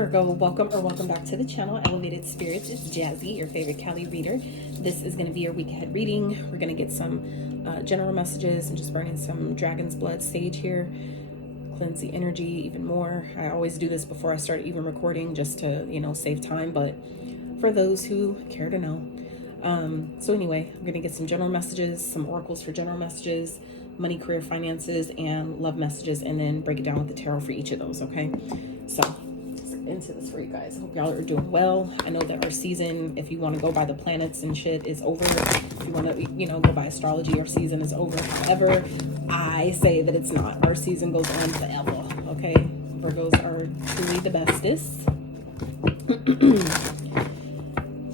Virgo, welcome back to the channel, Elevated Spirits. It's Jazzy, your favorite Cali reader. This is going to be your week ahead reading. We're going to get some general messages and just burning some dragon's blood sage here. Cleanse the energy even more. I always do this before I start even recording just to, save time, but for those who care to know. So anyway, I'm going to get some general messages, some oracles for general messages, money, career, finances, and love messages, and then break it down with the tarot for each of those, okay? So let's get into this for you guys. Hope y'all are doing well. I know that our season, if you want to go by the planets and shit, is over. If you want to, go by astrology, our season is over. However, I say that it's not. Our season goes on forever, okay? Virgos are truly the bestest.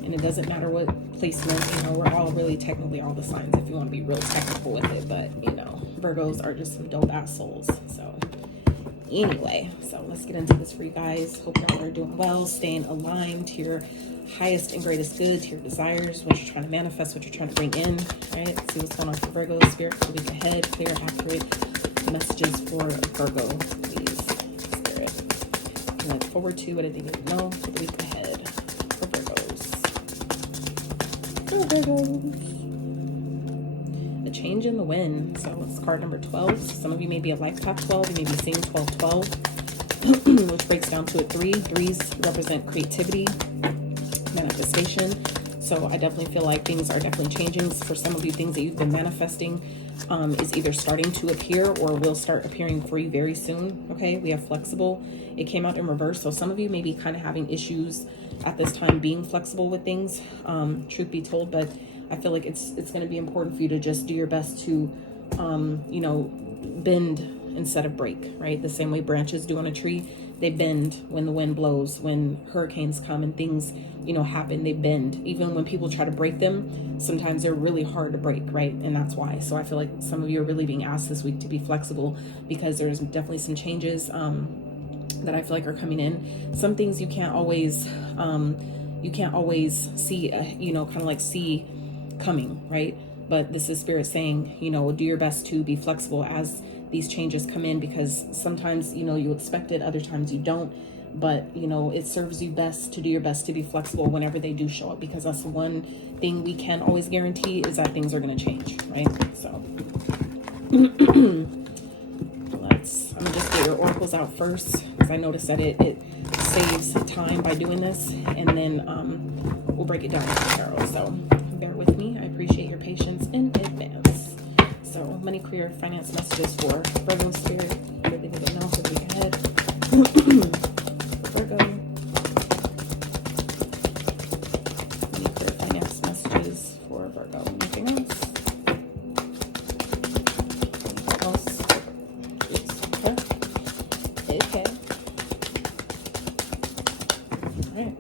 And it doesn't matter what placement, we're all really technically all the signs if you want to be real technical with it, but Virgos are just some dope ass souls. So anyway, so let's get into this for you guys. Hope y'all are doing well, staying aligned to your highest and greatest good, to your desires, what you're trying to manifest, what you're trying to bring in. All right, let's see what's going on for Virgo. Spirit for the week ahead, clear, accurate messages for Virgo, please. Spirit, I look forward to what I need to know for the week ahead for Virgos. Virgos. A change in the wind. So it's card number 12. Some of you may be a life path 12. You may be seeing 1212, which breaks down to a 3. Threes represent creativity, manifestation. So I definitely feel like things are definitely changing. For some of you, things that you've been manifesting is either starting to appear or will start appearing for you very soon. Okay, we have flexible. It came out in reverse. So some of you may be kind of having issues at this time being flexible with things, truth be told, but I feel like it's going to be important for you to just do your best to, bend instead of break, right? The same way branches do on a tree. They bend when the wind blows, when hurricanes come and things, happen, they bend. Even when people try to break them, sometimes they're really hard to break, right? And that's why. So I feel like some of you are really being asked this week to be flexible because there's definitely some changes that I feel like are coming in. Some things you can't always see, kind of like see coming, right? But this is Spirit saying, do your best to be flexible as these changes come in, because sometimes, you expect it, other times you don't. But, it serves you best to do your best to be flexible whenever they do show up, because that's the one thing we can always guarantee is that things are going to change, right? So I'm going to just get your oracles out first, because I noticed that it saves time by doing this, and then we'll break it down with the tarot. So bear with me. I appreciate your patience in advance. So money, career, finance messages for Virgo Spirit. Really good enough for the week ahead. Virgo. Money, career, finance messages for Virgo. Anything else? Anything else? Okay. All right.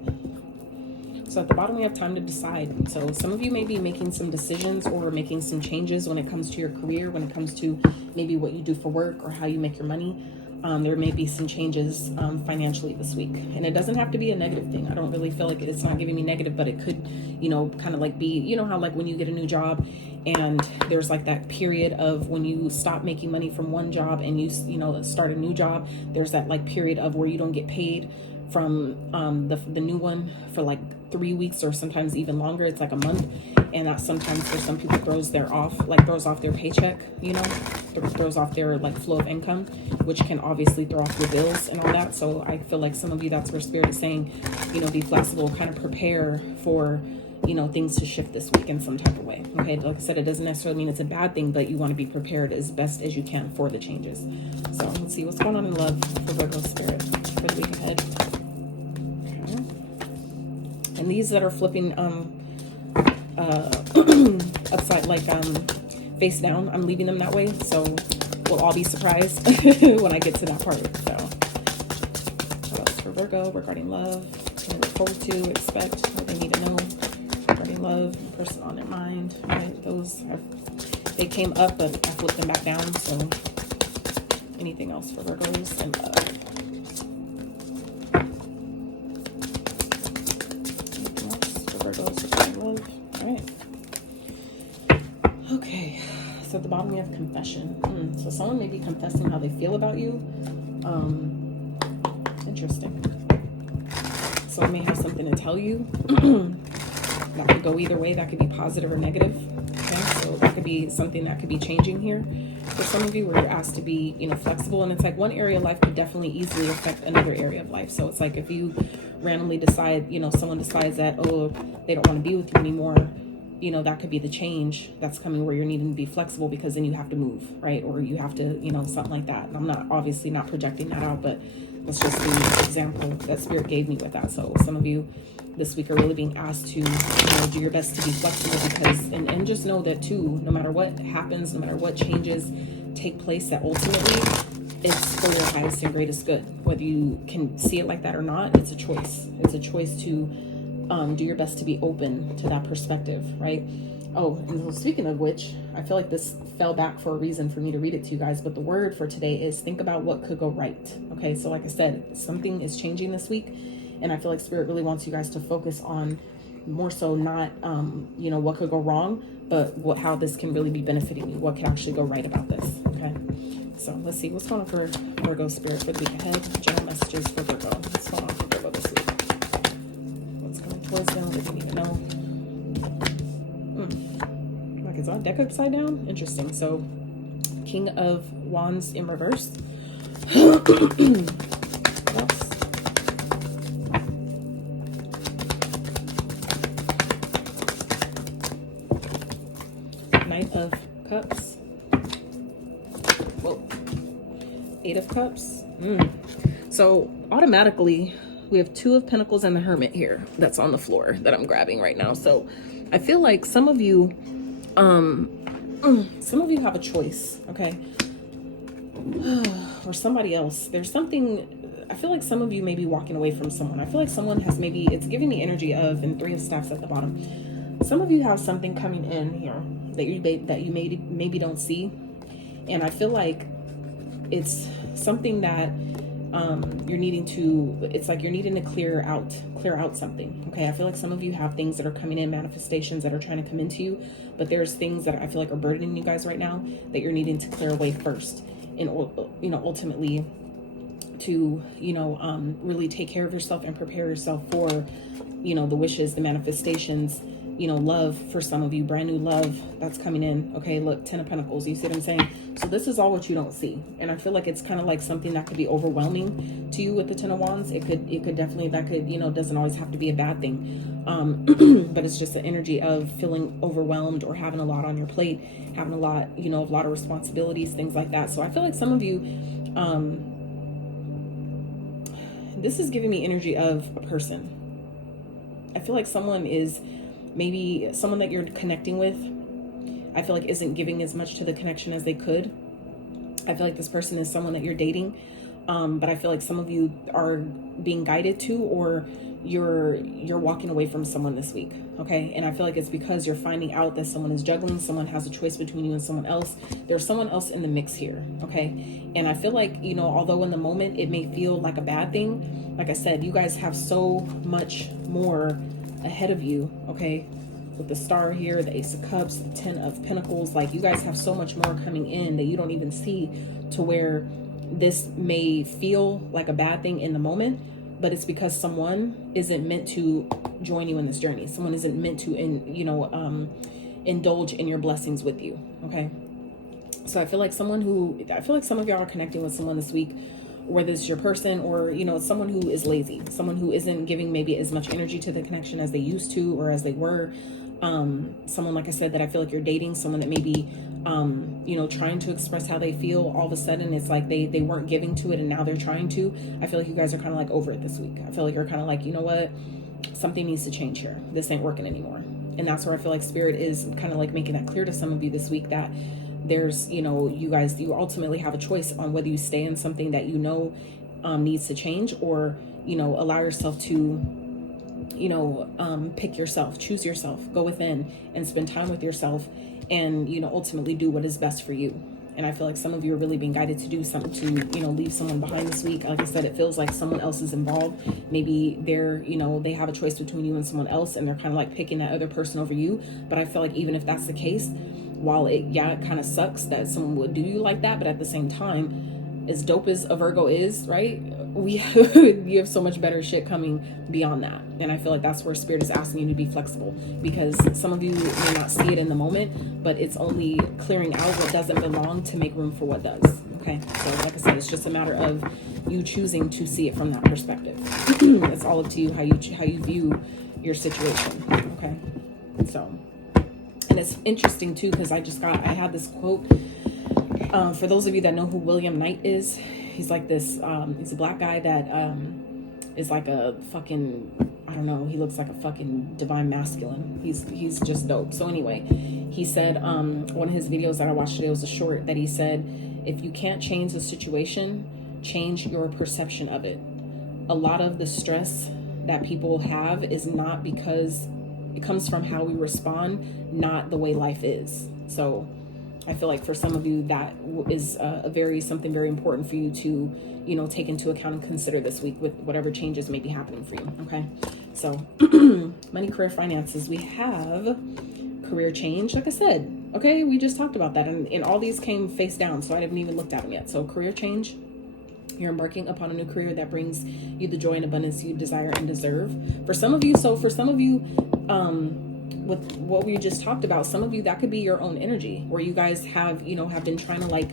So at the bottom, we have time to decide. So some of you may be making some decisions or making some changes when it comes to your career, when it comes to maybe what you do for work or how you make your money. There may be some changes financially this week. And it doesn't have to be a negative thing. I don't really feel like it's not giving me negative, but it could, kind of like be, how like when you get a new job and there's like that period of when you stop making money from one job and you start a new job, there's that like period of where you don't get paid from the new one for like 3 weeks or sometimes even longer. It's like a month, and that sometimes for some people throws off their paycheck, throws off their like flow of income, which can obviously throw off your bills and all that. So I feel like some of you, that's where Spirit is saying, be flexible, kind of prepare for things to shift this week in some type of way. Okay, like I said, it doesn't necessarily mean it's a bad thing, but you want to be prepared as best as you can for the changes. So let's see what's going on in love for Virgo Spirit for the week ahead. Okay. And these that are flipping upside, like face down, I'm leaving them that way, so we'll all be surprised when I get to that part. So what else for Virgo regarding love? What to look forward to, expect, what they need to know regarding love, the person on their mind, right? They came up, but I flipped them back down. So anything else for Virgos and love? Anything else for Virgos regarding love? All right. Okay, so at the bottom we have confession. So someone may be confessing how they feel about you. Interesting. So I may have something to tell you. That could go either way. That could be positive or negative. Okay, so that could be something that could be changing here for some of you, where you're asked to be, you know, flexible. And it's like one area of life could definitely easily affect another area of life. So it's like if you randomly decide, you know, someone decides that, oh, they don't want to be with you anymore, you know, that could be the change that's coming, where you're needing to be flexible because then you have to move, right? Or you have to, you know, something like that. And I'm not, obviously not projecting that out, but that's just the example that Spirit gave me with that. So some of you this week are really being asked to, you know, do your best to be flexible, because, and just know that too, no matter what happens, no matter what changes take place, that ultimately it's for your highest and greatest good. Whether you can see it like that or not, it's a choice. It's a choice to do your best to be open to that perspective, right? Oh, and so speaking of which, I feel like this fell back for a reason for me to read it to you guys, but the word for today is think about what could go right. Okay, so like I said, something is changing this week, and I feel like Spirit really wants you guys to focus on more so not, you know, what could go wrong, but how this can really be benefiting you, what can actually go right about this, okay? So let's see, what's going on for Virgo Spirit for the week ahead? General messages for Virgo. What's going on for Virgo this week? What's coming towards them that you need to know? Like it's on deck upside down? Interesting. So King of Wands in reverse. Knight of Cups. Whoa. Eight of Cups. So automatically we have Two of Pentacles and the Hermit here that's on the floor that I'm grabbing right now. So I feel like some of you have a choice, okay? Or somebody else. There's something, I feel like some of you may be walking away from someone. I feel like someone has maybe, it's giving the energy of, and Three of Staffs at the bottom. Some of you have something coming in here that you maybe don't see. And I feel like it's something that you're needing to, it's like you're needing to clear out something. Okay, I feel like some of you have things that are coming in, manifestations that are trying to come into you, but there's things that I feel like are burdening you guys right now that you're needing to clear away first, and you know, ultimately to, you know, really take care of yourself and prepare yourself for, you know, the wishes, the manifestations, you know, love for some of you, brand new love that's coming in. Okay, look, Ten of Pentacles, you see what I'm saying? So this is all what you don't see. And I feel like it's kind of like something that could be overwhelming to you with the Ten of Wands. It could definitely, that could, you know, doesn't always have to be a bad thing. But it's just the energy of feeling overwhelmed or having a lot on your plate, having a lot, you know, a lot of responsibilities, things like that. So I feel like some of you, this is giving me energy of a person. I feel like someone is, maybe someone that you're connecting with, I feel like isn't giving as much to the connection as they could. I feel like this person is someone that you're dating, but I feel like some of you are being guided to, or you're walking away from someone this week, okay? And I feel like it's because you're finding out that someone is juggling, someone has a choice between you and someone else. There's someone else in the mix here, okay? And I feel like, you know, although in the moment it may feel like a bad thing, like I said, you guys have so much more ahead of you, okay? With the Star here, the Ace of Cups, the Ten of Pentacles, like you guys have so much more coming in that you don't even see, to where this may feel like a bad thing in the moment, but it's because someone isn't meant to join you in this journey. Someone isn't meant to, indulge in your blessings with you, okay? So I feel like some of y'all are connecting with someone this week, whether it's your person or, you know, someone who is lazy, someone who isn't giving maybe as much energy to the connection as they used to or as they were. Someone, like I said, that I feel like you're dating, someone that maybe, you know, trying to express how they feel. All of a sudden it's like they weren't giving to it and now they're trying to. I feel like you guys are kind of like over it this week. I feel like you're kind of like, you know what, something needs to change here. This ain't working anymore. And that's where I feel like Spirit is kind of like making that clear to some of you this week, that there's, you know, you ultimately have a choice on whether you stay in something that you know needs to change, or, you know, allow yourself to, you know, pick yourself, choose yourself, go within and spend time with yourself, and, you know, ultimately do what is best for you. And I feel like some of you are really being guided to do something, to, you know, leave someone behind this week. Like I said, it feels like someone else is involved. Maybe they're, you know, they have a choice between you and someone else, and they're kind of like picking that other person over you. But I feel like even if that's the case, while it kind of sucks that someone would do you like that, but at the same time, as dope as a Virgo is, right? you have so much better shit coming beyond that. And I feel like that's where Spirit is asking you to be flexible, because some of you may not see it in the moment, but it's only clearing out what doesn't belong to make room for what does. Okay, so like I said, it's just a matter of you choosing to see it from that perspective. It's all up to you how you view your situation. Okay, so, and it's interesting too, because I had this quote. For those of you that know who William Knight is, he's like this, he's a black guy that is like a fucking, I don't know, he looks like a fucking divine masculine. He's just dope. So anyway, he said, one of his videos that I watched today was a short, that he said, if you can't change the situation, change your perception of it. A lot of the stress that people have is not because it comes from how we respond, not the way life is. So I feel like for some of you, that is something very important for you to, take into account and consider this week with whatever changes may be happening for you. Okay. So money, career, finances, we have career change. Like I said, okay, we just talked about that, and all these came face down, so I haven't even looked at them yet. So career change, you're embarking upon a new career that brings you the joy and abundance you desire and deserve. For some of you, with what we just talked about, some of you, that could be your own energy, where you guys have been trying to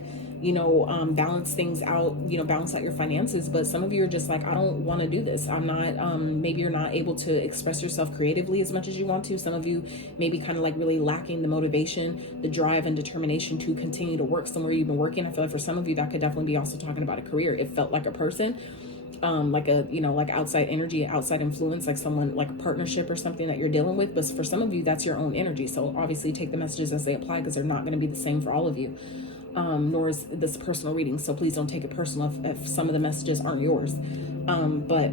balance things out, balance out your finances. But some of you are just like, I don't want to do this. I'm not, maybe you're not able to express yourself creatively as much as you want to. Some of you may be kind of like really lacking the motivation, the drive and determination to continue to work somewhere you've been working. I feel like for some of you, that could definitely be also talking about a career. It felt like a person, like outside energy, outside influence, like someone, like a partnership or something that you're dealing with. But for some of you, that's your own energy. So obviously take the messages as they apply, because they're not going to be the same for all of you. Nor is this personal reading. So please don't take it personal if some of the messages aren't yours. But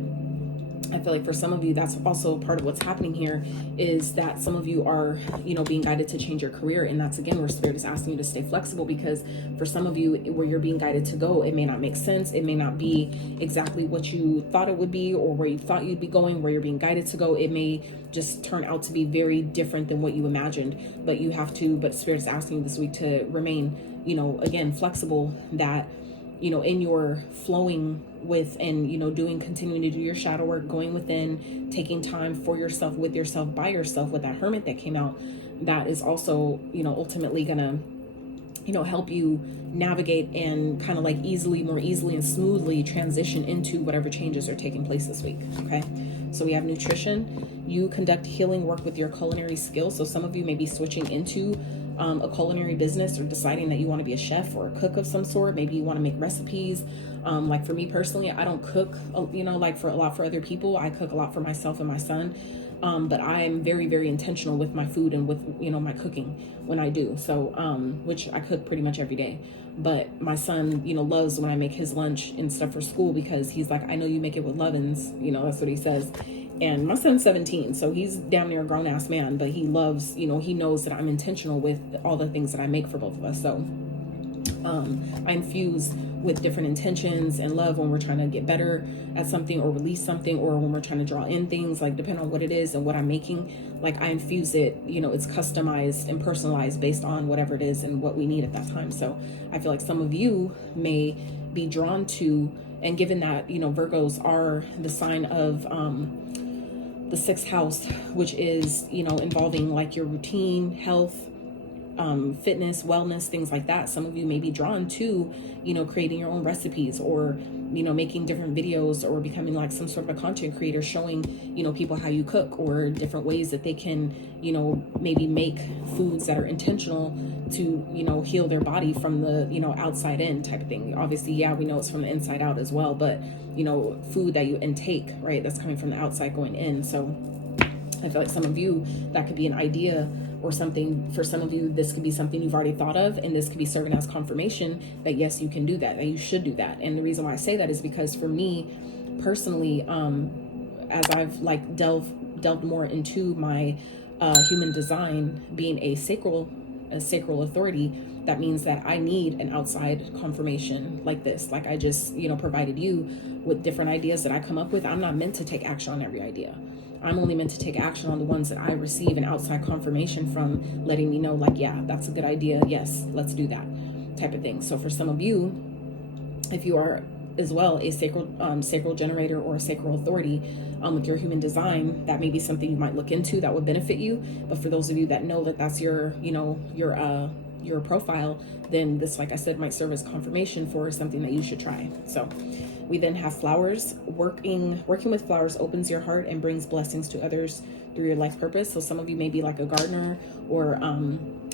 I feel like for some of you, that's also part of what's happening here, is that some of you are, being guided to change your career. And that's, again, where Spirit is asking you to stay flexible, because for some of you, where you're being guided to go, it may not make sense. It may not be exactly what you thought it would be, or where you thought you'd be going, where you're being guided to go. It may just turn out to be very different than what you imagined. But Spirit is asking you this week to remain, again, flexible, that, in your flowing with and, continuing to do your shadow work, going within, taking time for yourself, with yourself, by yourself, with that Hermit that came out, that is also, ultimately gonna, help you navigate and kind of like more easily and smoothly transition into whatever changes are taking place this week. Okay. So we have nutrition. You conduct healing work with your culinary skills. So some of you may be switching into a culinary business, or deciding that you want to be a chef or a cook of some sort. Maybe you want to make recipes. Like for me personally, I don't cook, like for other people. I cook a lot for myself and my son. But I am very, very intentional with my food and with, my cooking when I do. So, which I cook pretty much every day. But my son, loves when I make his lunch and stuff for school, because he's like, I know you make it with lovin's, that's what he says. And my son's 17, so he's damn near a grown ass man, but he loves, he knows that I'm intentional with all the things that I make for both of us. So I infuse with different intentions and love when we're trying to get better at something, or release something, or when we're trying to draw in things, like depending on what it is and what I'm making, like I infuse it, it's customized and personalized based on whatever it is and what we need at that time. So I feel like some of you may be drawn to, and given that, Virgos are the sign of, the 6th house, which is, involving like your routine, health, fitness, wellness, things like that. Some of you may be drawn to, creating your own recipes, or, making different videos, or becoming like some sort of a content creator, showing, people how you cook, or different ways that they can, maybe make foods that are intentional to, heal their body from the, outside in type of thing. Obviously, yeah, we know it's from the inside out as well, but, food that you intake, right, that's coming from the outside going in. So I feel like some of you, that could be an idea or something. For some of you, this could be something you've already thought of, and this could be serving as confirmation that yes, you can do that you should do that. And the reason why I say that is because for me personally, as I've like delved more into my human design, being a sacral authority, that means that I need an outside confirmation like this. Like I just, provided you with different ideas that I come up with. I'm not meant to take action on every idea. I'm only meant to take action on the ones that I receive an outside confirmation from, letting me know, like, yeah, that's a good idea. Yes, let's do that type of thing. So for some of you, if you are as well a sacral generator or a sacral authority with your human design, that may be something you might look into that would benefit you. But for those of you that know that that's your, you know, your profile, then this, like I said, might serve as confirmation for something that you should try. So we then have flowers. Working with flowers opens your heart and brings blessings to others through your life purpose. So some of you may be like a gardener or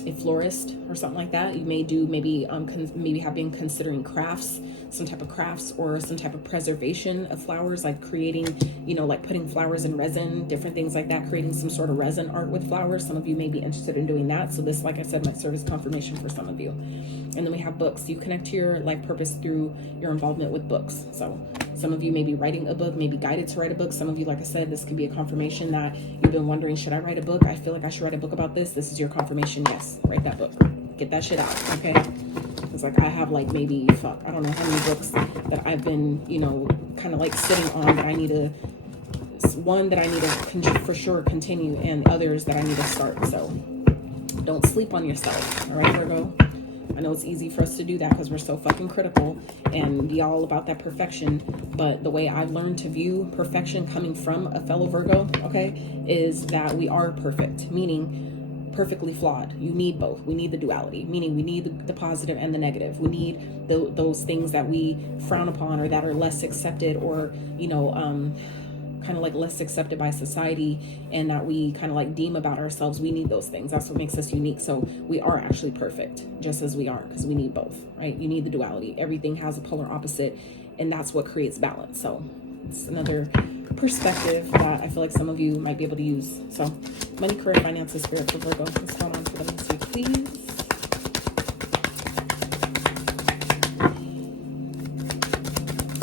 a florist or something like that. You may do maybe maybe have been considering crafts, some type of crafts or some type of preservation of flowers, like creating, you know, like putting flowers in resin, different things like that, creating some sort of resin art with flowers. Some of you may be interested in doing that. So this, like I said, might serve as confirmation for some of you. And then we have books. You connect to your life purpose through your involvement with books. So some of you may be writing a book, maybe guided to write a book. Some of you, like I said, this could be a confirmation that you've been wondering, should I write a book? I feel like I should write a book about this. This is your confirmation. Yes, write that book. Get that shit out, okay? It's like I have like maybe, I don't know how many books that I've been, you know, kind of like sitting on that I need to, one that I need to for sure continue, and others that I need to start. So don't sleep on yourself, all right, Virgo? I know it's easy for us to do that because we're so fucking critical and be all about that perfection. But the way I've learned to view perfection coming from a fellow Virgo, okay, is that we are perfect, meaning perfectly flawed. You need both. We need the duality, meaning we need the positive and the negative. We need those things that we frown upon or that are less accepted, or, you know, kind of like less accepted by society, and that we kind of like deem about ourselves. We need those things. That's what makes us unique. So we are actually perfect just as we are, because we need both, right? You need the duality. Everything has a polar opposite, and that's what creates balance. So it's another perspective that I feel like some of you might be able to use. So money, career, finances, spirit for Virgo. What's going on for them this week, please?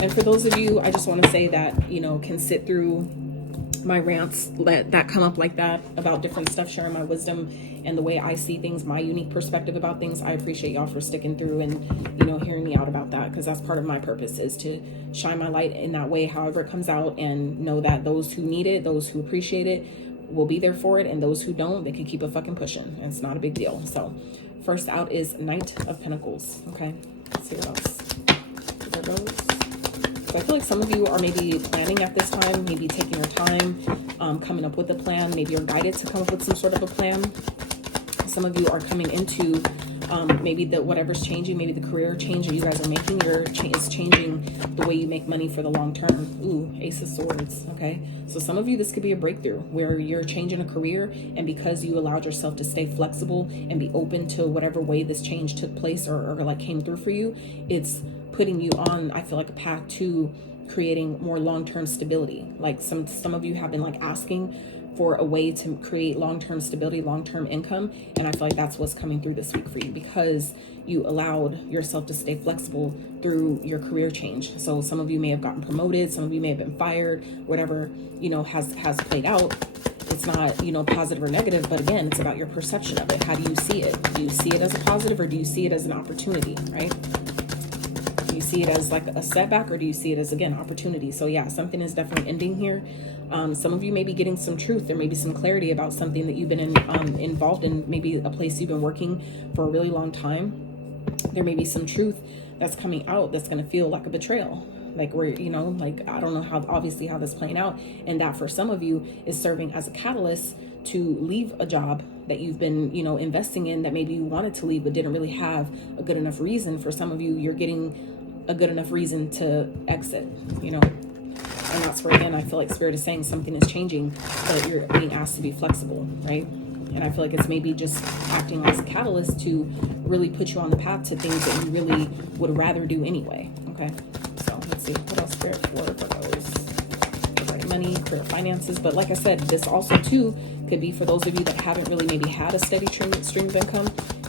And for those of you, I just want to say that, you know, can sit through my rants that come up like that about different stuff, sharing my wisdom and the way I see things, my unique perspective about things. I appreciate y'all for sticking through and, you know, hearing me out about that, because that's part of my purpose, is to shine my light in that way, however it comes out, and know that those who need it, those who appreciate it, will be there for it, and those who don't, they can keep it fucking pushing. It's not a big deal. So first out is Knight of Pentacles. Okay, let's see what else. There goes. So I feel like some of you are maybe planning at this time, maybe taking your time, coming up with a plan. Maybe you're guided to come up with some sort of a plan. Some of you are coming into maybe whatever's changing, maybe the career change that you guys are making, is changing the way you make money for the long term. Ooh, Ace of Swords. Okay, so some of you, this could be a breakthrough where you're changing a career, and because you allowed yourself to stay flexible and be open to whatever way this change took place or like came through for you, it's putting you on, I feel like, a path to creating more long-term stability. Like some of you have been like asking for a way to create long-term stability, long-term income, and I feel like that's what's coming through this week for you, because you allowed yourself to stay flexible through your career change. So some of you may have gotten promoted, some of you may have been fired, whatever, you know, has played out. It's not, you know, positive or negative, but again, it's about your perception of it. How do you see it? Do you see it as a positive, or do you see it as an opportunity, right? Do you see it as like a setback, or do you see it as, again, opportunity? So yeah, something is definitely ending here. Some of you may be getting some truth. There may be some clarity about something that you've been involved in, maybe a place you've been working for a really long time. There may be some truth that's coming out that's going to feel like a betrayal. Like, where, you know, like, I don't know how, obviously, how this is playing out. And that for some of you is serving as a catalyst to leave a job that you've been, you know, investing in, that maybe you wanted to leave but didn't really have a good enough reason. For some of you, you're getting a good enough reason to exit, you know. And that's where, again, I feel like Spirit is saying something is changing, but you're being asked to be flexible, right? And I feel like it's maybe just acting as a catalyst to really put you on the path to things that you really would rather do anyway, okay? So let's see, what else Spirit for those? Right, money, career, finances. But like I said, this also too could be for those of you that haven't really maybe had a steady stream of income.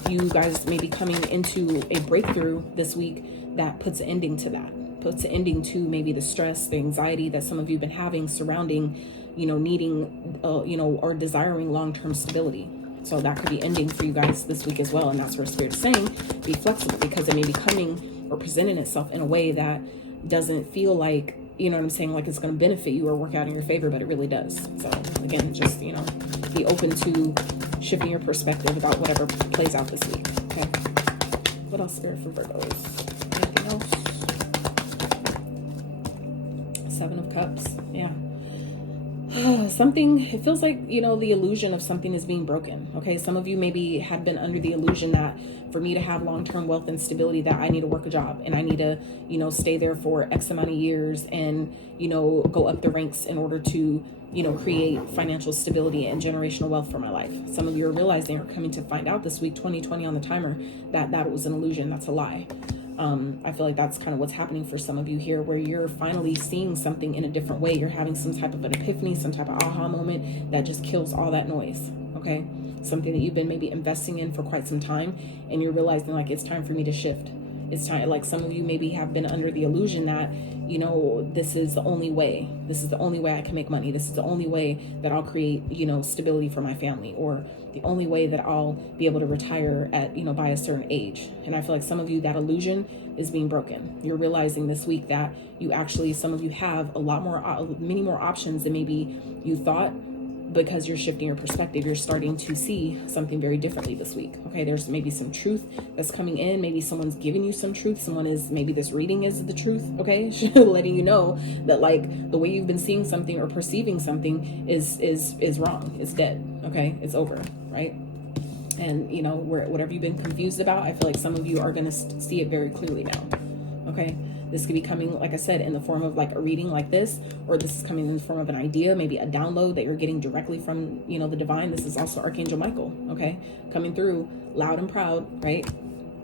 You guys may be coming into a breakthrough this week that puts an ending to that. Puts an ending to maybe the stress, the anxiety that some of you have been having surrounding, you know, needing, you know, or desiring long-term stability. So that could be ending for you guys this week as well. And that's where Spirit is saying, be flexible, because it may be coming or presenting itself in a way that doesn't feel like, you know what I'm saying, like it's going to benefit you or work out in your favor, but it really does. So again, just, you know, be open to shifting your perspective about whatever plays out this week. Okay. What else, Spirit, for Virgos? Anything else? Cups. Yeah. Something, it feels like, you know, the illusion of something is being broken. Okay, some of you maybe had been under the illusion that for me to have long-term wealth and stability, that I need to work a job and I need to, you know, stay there for X amount of years and, you know, go up the ranks in order to, you know, create financial stability and generational wealth for my life. Some of you are realizing, or coming to find out this week, 2020 on the timer, that that was an illusion. That's a lie. I feel like that's kind of what's happening for some of you here, where you're finally seeing something in a different way. You're having some type of an epiphany, some type of aha moment that just kills all that noise. Okay, something that you've been maybe investing in for quite some time, and you're realizing like it's time for me to shift. It's time. Like some of you maybe have been under the illusion that, you know, this is the only way. This is the only way I can make money. This is the only way that I'll create, you know, stability for my family, or the only way that I'll be able to retire at, you know, by a certain age. And I feel like some of you, that illusion is being broken. You're realizing this week that you actually, some of you have a lot more, many more options than maybe you thought, because you're shifting your perspective. You're starting to see something very differently this week. Okay, there's maybe some truth that's coming in. Maybe someone's giving you some truth. Someone is, maybe this reading is the truth. Okay, letting you know that like the way you've been seeing something or perceiving something is wrong. It's dead. Okay, it's over. Right. And you know, whatever you've been confused about, I feel like some of you are going to see it very clearly now. Okay. This could be coming, like I said, in the form of like a reading like this, or this is coming in the form of an idea, maybe a download that you're getting directly from, you know, the divine. This is also Archangel Michael, okay? Coming through loud and proud, right?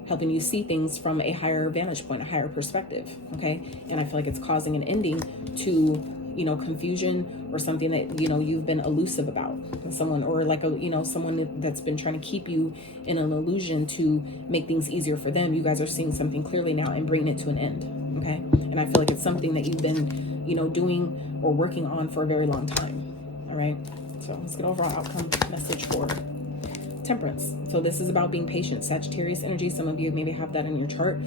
Helping you see things from a higher vantage point, a higher perspective, okay? And I feel like it's causing an ending to, you know, confusion or something that, you know, you've been elusive about. Someone, or like a, you know, someone that's been trying to keep you in an illusion to make things easier for them. You guys are seeing something clearly now and bringing it to an end. Okay. And I feel like it's something that you've been, you know, doing or working on for a very long time. All right. So let's get overall outcome message for Temperance. So this is about being patient, Sagittarius energy. Some of you maybe have that in your chart,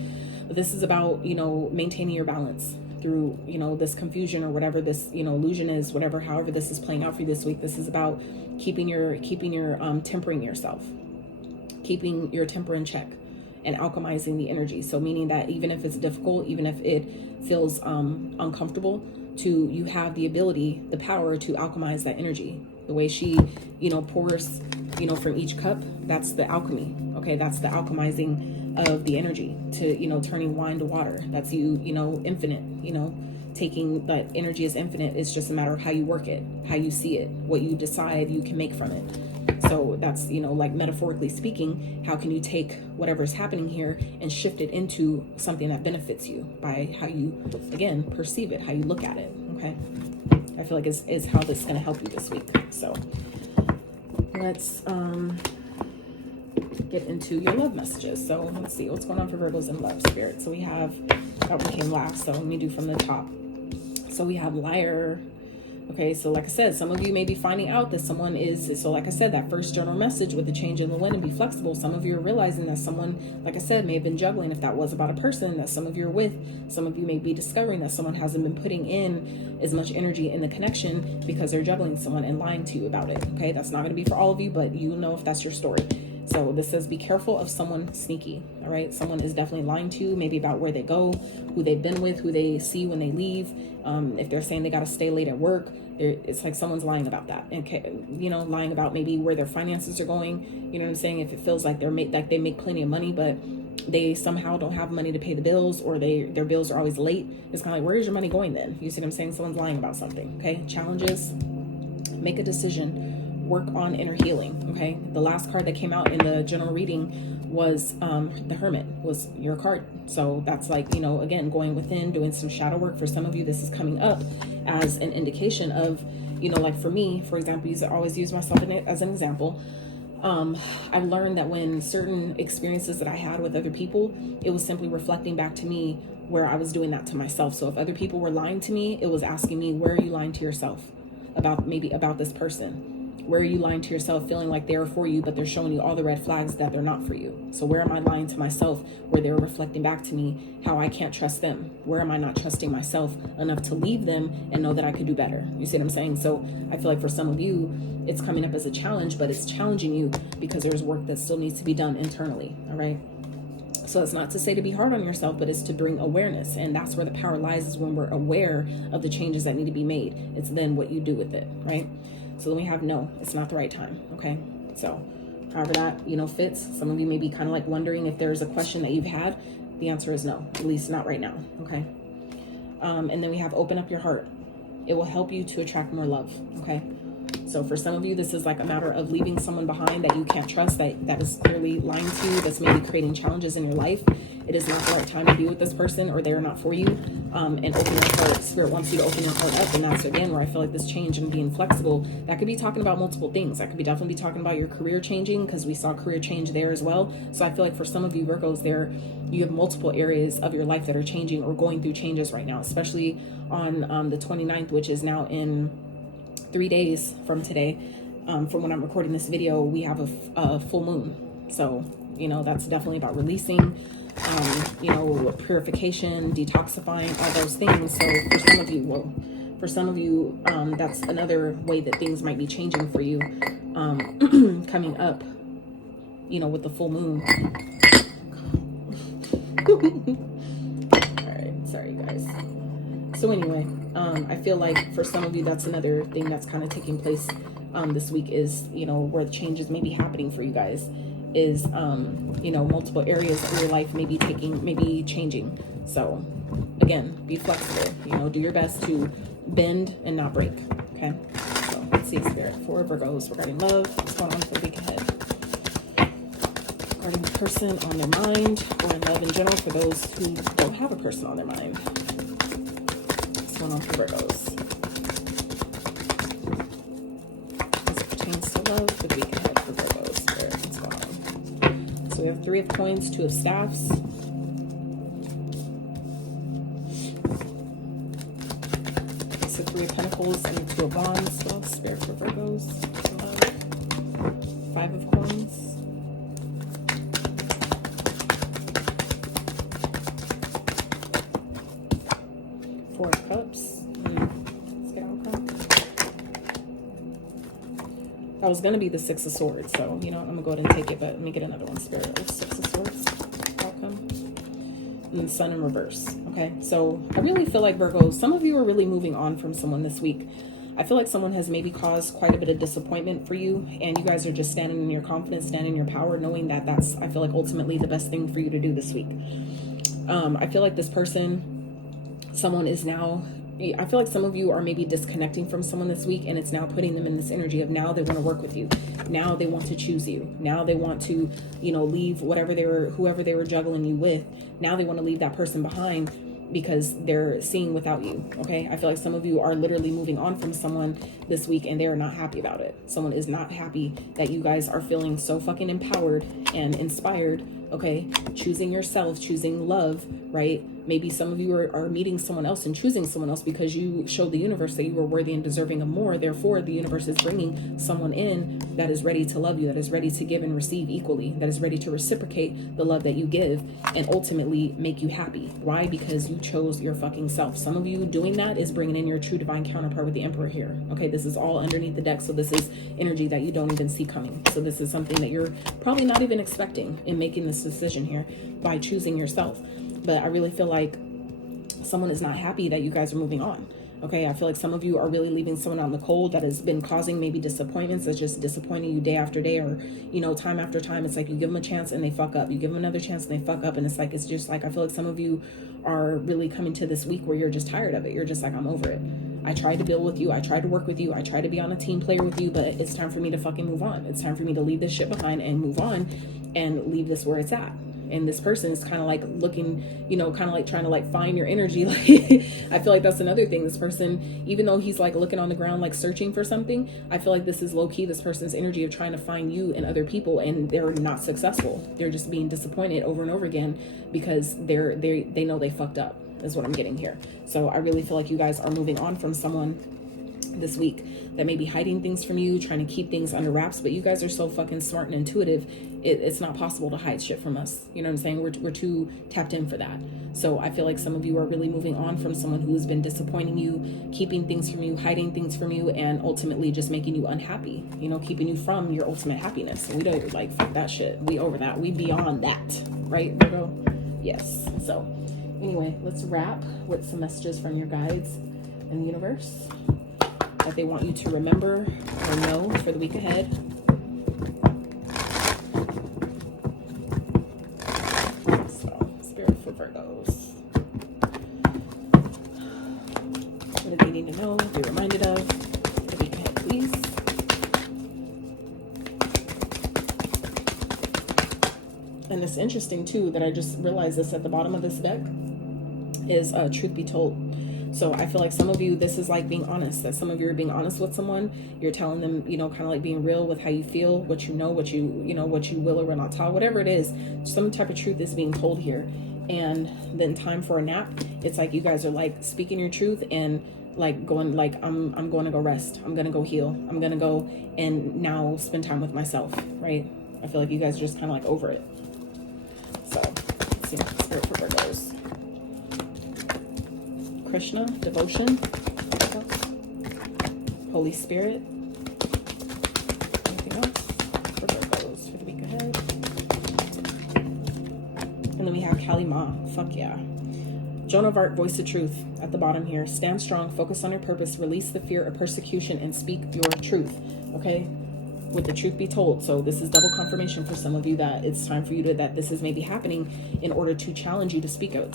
but this is about, you know, maintaining your balance through, you know, this confusion or whatever this, you know, illusion is, whatever, however this is playing out for you this week. This is about keeping your tempering yourself, keeping your temper in check, and alchemizing the energy. So meaning that even if it's difficult, even if it feels uncomfortable, you have the ability, the power to alchemize that energy. The way she, you know, pours, you know, from each cup, that's the alchemy. Okay, that's the alchemizing of the energy, to, you know, turning wine to water. That's you know, infinite, you know, taking that energy is infinite. It's just a matter of how you work it, how you see it, what you decide you can make from it. So that's, you know, like metaphorically speaking, how can you take whatever's happening here and shift it into something that benefits you by how you, again, perceive it, how you look at it. Okay. I feel like is how this is going to help you this week. So let's get into your love messages. So let's see what's going on for Virgos in love, Spirit. So we have, that one came last, so let me do from the top. So we have Liar. Okay, so like I said, some of you may be finding out that someone is, so like I said, that first journal message with the change in the wind and be flexible. Some of you are realizing that someone, like I said, may have been juggling. If that was about a person that some of you are with, some of you may be discovering that someone hasn't been putting in as much energy in the connection because they're juggling someone and lying to you about it. Okay, that's not going to be for all of you, but you know if that's your story. So this says be careful of someone sneaky. All right, someone is definitely lying to you, maybe about where they go, who they've been with, who they see when they leave. If they're saying they got to stay late at work, it's like someone's lying about that. And, you know, lying about maybe where their finances are going. You know what I'm saying? If it feels like they make plenty of money, but they somehow don't have money to pay the bills, or their bills are always late, it's kind of like, where is your money going then? You see what I'm saying? Someone's lying about something. Okay, challenges, make a decision. Work on inner healing. Okay, the last card that came out in the general reading was the Hermit, was your card. So that's like, you know, again, going within, doing some shadow work. For some of you, this is coming up as an indication of, you know, like for me, for example, I always use myself as an example. I've learned that when certain experiences that I had with other people, it was simply reflecting back to me where I was doing that to myself. So if other people were lying to me, it was asking me, where are you lying to yourself about this person? Where are you lying to yourself, feeling like they're for you, but they're showing you all the red flags that they're not for you? So where am I lying to myself, where they're reflecting back to me how I can't trust them? Where am I not trusting myself enough to leave them and know that I could do better? You see what I'm saying? So I feel like for some of you, it's coming up as a challenge, but it's challenging you because there's work that still needs to be done internally. All right. So it's not to say to be hard on yourself, but it's to bring awareness. And that's where the power lies, is when we're aware of the changes that need to be made. It's then what you do with it, right? So then we have no, it's not the right time, okay? So however that, you know, fits. Some of you may be kind of like wondering if there's a question that you've had. The answer is no, at least not right now, okay? And then we have open up your heart. It will help you to attract more love, okay? So for some of you, this is like a matter of leaving someone behind that you can't trust, that is clearly lying to you, that's maybe creating challenges in your life. It is not the right time to be with this person, or they're not for you. And open your heart. Spirit wants you to open your heart up. And that's, again, where I feel like this change and being flexible, that could be talking about multiple things. That could be definitely be talking about your career changing, because we saw career change there as well. So I feel like for some of you Virgos, you have multiple areas of your life that are changing or going through changes right now, especially on the 29th, which is now in 3 days from today. From when I'm recording this video, we have a full moon. So, you know, that's definitely about releasing, you know, purification, detoxifying, all those things. So for some of you, that's another way that things might be changing for you, coming up, you know, with the full moon. All right, sorry guys. So anyway, I feel like for some of you, that's another thing that's kind of taking place this week, is, you know, where the changes may be happening for you guys, is, you know, multiple areas of your life may be changing. So again, be flexible, you know, do your best to bend and not break. Okay. So let's see, Spirit, for Virgos regarding love, what's going on for the week ahead? Regarding the person on their mind, or in love in general, for those who don't have a person on their mind. What's going on for Virgos? As it pertains to love for the week ahead for Virgos, Spirit, what's going on? So we have 3 of Coins, 2 of Staffs. So 3 of Pentacles and 2 of Wands. Well, Spirit for Virgos. 5 of Coins. 4 of Cups. Let's get outcome. That was going to be the 6 of Swords, so, you know, I'm going to go ahead and take it, but let me get another one, Spirit. 6 of Swords. Outcome. And then Sun in reverse. Okay, so I really feel like, Virgo, some of you are really moving on from someone this week. I feel like someone has maybe caused quite a bit of disappointment for you, and you guys are just standing in your confidence, standing in your power, knowing that that's, I feel like, ultimately the best thing for you to do this week. I feel like this person, someone is now, I feel like some of you are maybe disconnecting from someone this week, and it's now putting them in this energy of now they want to work with you. Now they want to choose you. Now they want to, you know, leave whoever they were juggling you with. Now they want to leave that person behind because they're seeing without you. Okay. I feel like some of you are literally moving on from someone this week, and they're not happy about it. Someone is not happy that you guys are feeling so fucking empowered and inspired. Okay. Choosing yourself, choosing love, right? Maybe some of you are meeting someone else and choosing someone else because you showed the universe that you were worthy and deserving of more. Therefore, the universe is bringing someone in that is ready to love you, that is ready to give and receive equally, that is ready to reciprocate the love that you give and ultimately make you happy. Why? Because you chose your fucking self. Some of you doing that is bringing in your true divine counterpart with the Emperor here. Okay, this is all underneath the deck. So this is energy that you don't even see coming. So this is something that you're probably not even expecting in making this decision here by choosing yourself. But I really feel like someone is not happy that you guys are moving on. Okay, I feel like some of you are really leaving someone out in the cold that has been causing maybe disappointments, that's just disappointing you day after day, or, you know, time after time. It's like you give them a chance and they fuck up. You give them another chance and they fuck up. And it's just like, I feel like some of you are really coming to this week where you're just tired of it. You're just like, I'm over it. I tried to build with you. I tried to work with you. I tried to be on a team player with you, but it's time for me to fucking move on. It's time for me to leave this shit behind and move on and leave this where it's at. And this person is kind of like looking, you know, kind of like trying to like find your energy. Like, I feel like that's another thing. This person, even though he's like looking on the ground, like searching for something, I feel like this is low key this person's energy of trying to find you and other people, and they're not successful. They're just being disappointed over and over again because they know they fucked up, is what I'm getting here. So I really feel like you guys are moving on from someone this week that may be hiding things from you, trying to keep things under wraps, but you guys are so fucking smart and intuitive. It's not possible to hide shit from us. You know what I'm saying? We're too tapped in for that. So I feel like some of you are really moving on from someone who has been disappointing you, keeping things from you, hiding things from you, and ultimately just making you unhappy, you know, keeping you from your ultimate happiness. So we don't like, fuck that shit. We over that. We beyond that. Right, Virgo? Yes. So anyway, let's wrap with some messages from your guides in the universe that they want you to remember or know for the week ahead. So, Spirit for Virgos. What do they need to know, be reminded of the week ahead, please? And it's interesting too that I just realized this at the bottom of this deck is truth be told. So I feel like some of you, this is like being honest, that some of you are being honest with someone. You're telling them, you know, kind of like being real with how you feel, what you know, what you will or will not tell, whatever it is. Some type of truth is being told here. And then time for a nap. It's like you guys are like speaking your truth and like going like, I'm going to go rest. I'm going to go heal. I'm going to go and now spend time with myself, right? I feel like you guys are just kind of like over it. So let's see, Spirit for Virgos. Krishna, devotion, Holy Spirit, anything else for Virgos for the week ahead? And then we have Kali Ma, fuck yeah. Joan of Arc, voice of truth at the bottom here. Stand strong, focus on your purpose, release the fear of persecution, and speak your truth, okay? With the truth be told. So this is double confirmation for some of you that it's time for you to, that this is maybe happening in order to challenge you to speak up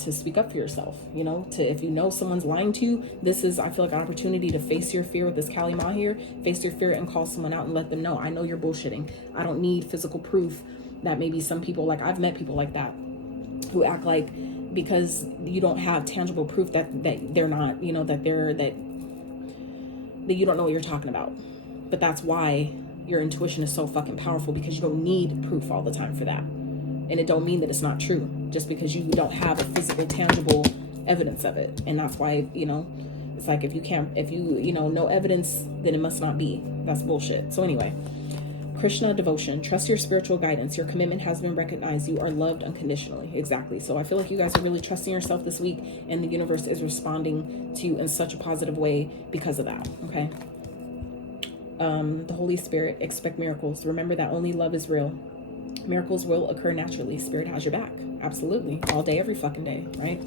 for yourself, you know, to, if you know someone's lying to you, this is, I feel like, an opportunity to face your fear with this Kali Ma here, face your fear and call someone out and let them know, I know you're bullshitting. I don't need physical proof. That maybe some people, like I've met people like that who act like because you don't have tangible proof that they're not, you know, that you don't know what you're talking about. But that's why your intuition is so fucking powerful, because you don't need proof all the time for that. And it don't mean that it's not true just because you don't have a physical, tangible evidence of it. And that's why, you know, it's like if you know, no evidence, then it must not be. That's bullshit. So anyway, Krishna, devotion, trust your spiritual guidance. Your commitment has been recognized. You are loved unconditionally. Exactly. So I feel like you guys are really trusting yourself this week, and the universe is responding to you in such a positive way because of that. Okay. The Holy Spirit, expect miracles. Remember that only love is real. Miracles will occur naturally. Spirit has your back. Absolutely. All day, every fucking day, right?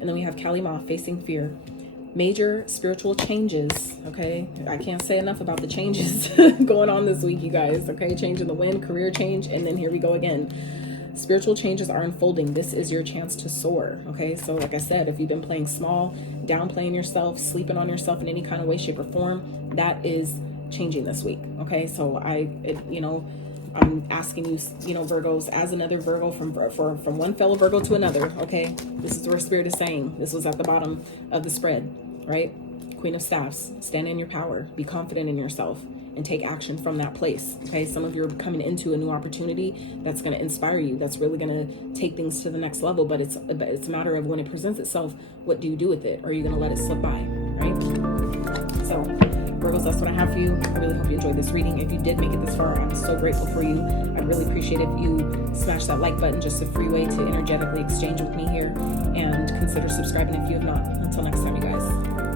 And then we have Kali Ma, facing fear. Major spiritual changes, okay? I can't say enough about the changes going on this week, you guys, okay? Change in the wind, career change, and then here we go again. Spiritual changes are unfolding. This is your chance to soar, okay? So like I said, if you've been playing small, downplaying yourself, sleeping on yourself in any kind of way, shape, or form, that is changing this week, okay? So I'm asking you, you know, Virgos, as another Virgo from one fellow Virgo to another, okay? This is where Spirit is saying. This was at the bottom of the spread, right? Queen of Staffs, stand in your power, be confident in yourself, and take action from that place, okay? Some of you are coming into a new opportunity that's going to inspire you, that's really going to take things to the next level, but it's a matter of when it presents itself, what do you do with it? Or are you going to let it slip by, right? So Virgos, that's what I have for you. I really hope you enjoyed this reading. If you did make it this far, I'm so grateful for you. I'd really appreciate if you smash that like button, just a free way to energetically exchange with me here, and consider subscribing if you have not. Until next time, you guys.